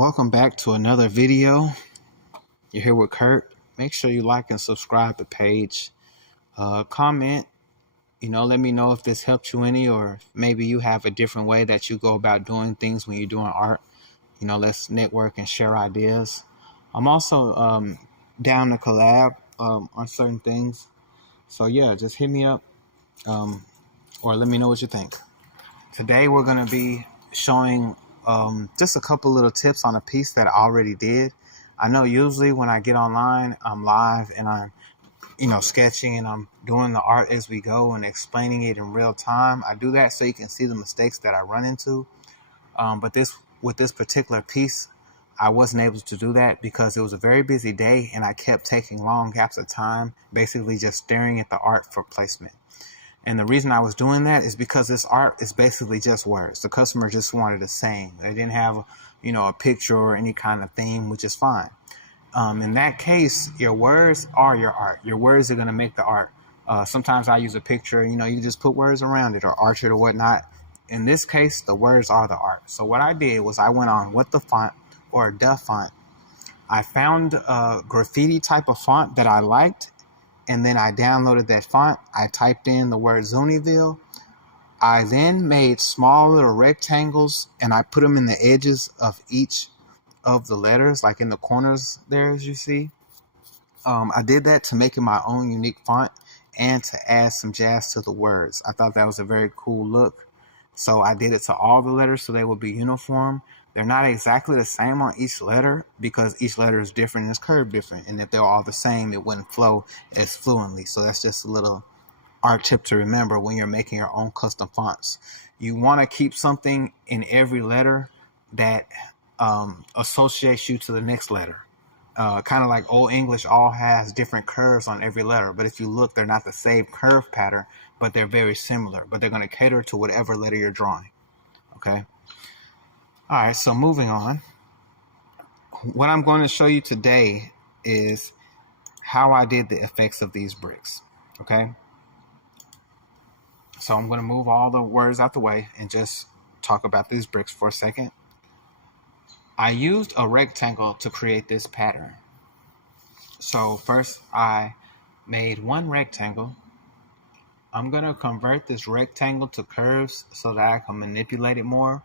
Welcome back to another video. You're here with Kurt. Make sure you like and subscribe the page. Comment, let me know if this helped you any, or maybe you have a different way that you go about doing things when you're doing art. Let's network and share ideas. I'm also down to collab on certain things. So yeah, just hit me up or let me know what you think. Today we're going to be showing just a couple little tips on a piece that I already did. I know usually when I get online, I'm live and I'm, sketching and I'm doing the art as we go and explaining it in real time. I do that so you can see the mistakes that I run into. But with this particular piece, I wasn't able to do that because it was a very busy day and I kept taking long gaps of time, basically just staring at the art for placement. And the reason I was doing that is because this art is basically just words. The customer just wanted a saying. They didn't have, a picture or any kind of theme, which is fine. In that case, your words are your art. Your words are going to make the art. Sometimes I use a picture, you just put words around it or art it or whatnot. In this case, the words are the art. So what I did was I went on What the Font or the Font. I found a graffiti type of font that I liked. And then I downloaded that font. I typed in the word Zunieville. I then made small little rectangles and I put them in the edges of each of the letters, like in the corners there, as you see. I did that to make it my own unique font and to add some jazz to the words. I thought that was a very cool look. So I did it to all the letters so they would be uniform. They're not exactly the same on each letter because each letter is different and it's curved different. And if they're all the same, it wouldn't flow as fluently. So that's just a little art tip to remember when you're making your own custom fonts. You want to keep something in every letter that associates you to the next letter. Kind of like Old English all has different curves on every letter. But if you look, they're not the same curve pattern, but they're very similar. But they're going to cater to whatever letter you're drawing. Okay. All right, so moving on. What I'm going to show you today is how I did the effects of these bricks, okay? So I'm going to move all the words out the way and just talk about these bricks for a second. I used a rectangle to create this pattern. So first I made one rectangle. I'm going to convert this rectangle to curves so that I can manipulate it more.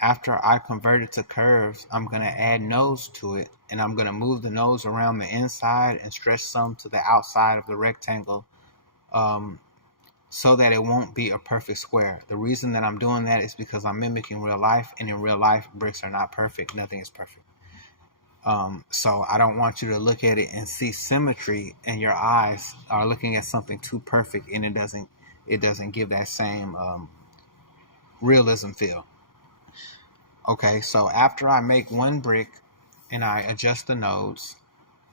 After I convert it to curves, I'm going to add nodes to it, and I'm going to move the nodes around the inside and stretch some to the outside of the rectangle so that it won't be a perfect square. The reason that I'm doing that is because I'm mimicking real life, and in real life, bricks are not perfect. Nothing is perfect. So I don't want you to look at it and see symmetry, and your eyes are looking at something too perfect, and it doesn't give that same realism feel. Okay, so after I make one brick and I adjust the nodes,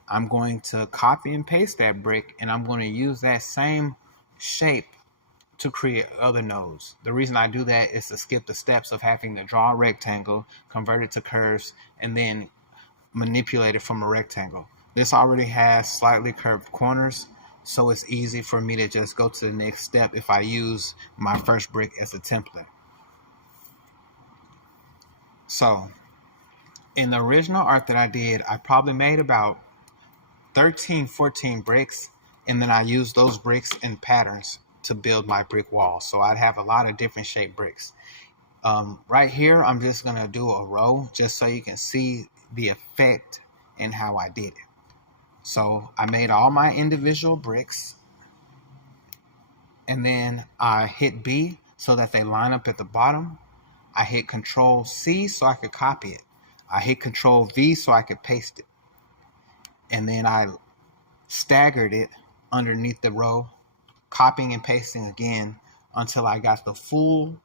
I'm going to copy and paste that brick and I'm going to use that same shape to create other nodes. The reason I do that is to skip the steps of having to draw a rectangle, convert it to curves, and then manipulate it from a rectangle. This already has slightly curved corners, so it's easy for me to just go to the next step if I use my first brick as a template. So, in the original art that I did, I probably made about 13, 14 bricks, and then I used those bricks in patterns to build my brick wall. So I'd have a lot of different shaped bricks. Right here, I'm just going to do a row just so you can see the effect and how I did it. So I made all my individual bricks, and then I hit B so that they line up at the bottom. I hit Control C so I could copy it. I hit Control V so I could paste it. And then I staggered it underneath the row, copying and pasting again until I got the full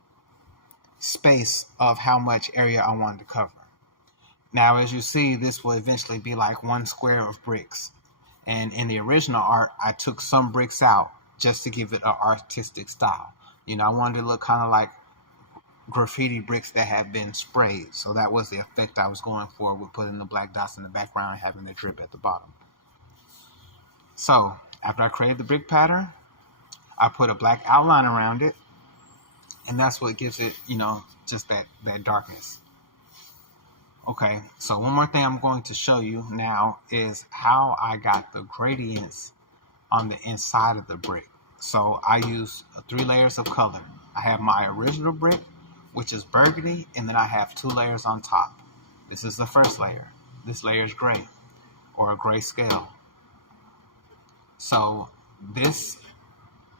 space of how much area I wanted to cover. Now, as you see, this will eventually be like one square of bricks. And in the original art, I took some bricks out just to give it an artistic style. I wanted to look kind of like graffiti bricks that have been sprayed. So that was the effect I was going for with putting the black dots in the background and having the drip at the bottom. So after I created the brick pattern, I put a black outline around it, and that's what gives it, just that darkness. Okay, so one more thing I'm going to show you now is how I got the gradients on the inside of the brick. So I use 3 layers of color. I have my original brick, which is burgundy, and then I have 2 layers on top. This is the first layer. This layer is gray, or a gray scale. So this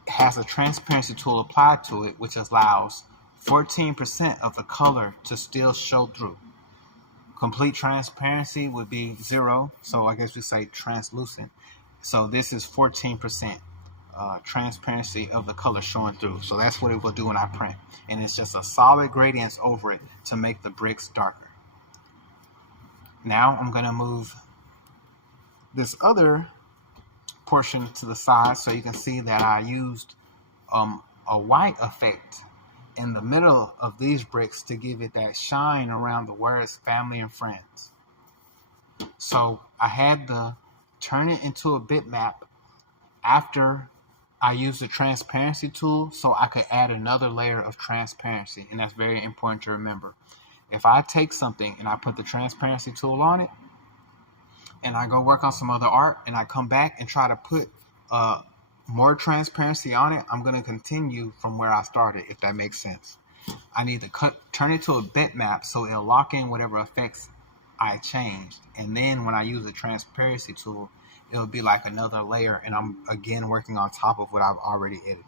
has a transparency tool applied to it, which allows 14% of the color to still show through. Complete transparency would be 0, so I guess we say translucent. So this is 14% transparency of the color showing through. So that's what it will do when I print. And it's just a solid gradients over it to make the bricks darker. Now I'm going to move this other portion to the side so you can see that I used a white effect in the middle of these bricks to give it that shine around the words family and friends. So I had to turn it into a bitmap after I used the transparency tool so I could add another layer of transparency, and that's very important to remember. If I take something and I put the transparency tool on it and I go work on some other art and I come back and try to put more transparency on it, I'm going to continue from where I started, if that makes sense. I need to turn it to a bitmap so it'll lock in whatever effects I changed. And then when I use the transparency tool, it'll be like another layer, and I'm again working on top of what I've already edited.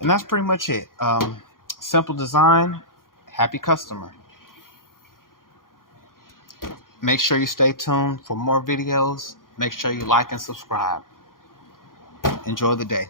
And that's pretty much it. Simple design, happy customer. Make sure you stay tuned for more videos. Make sure you like and subscribe. Enjoy the day.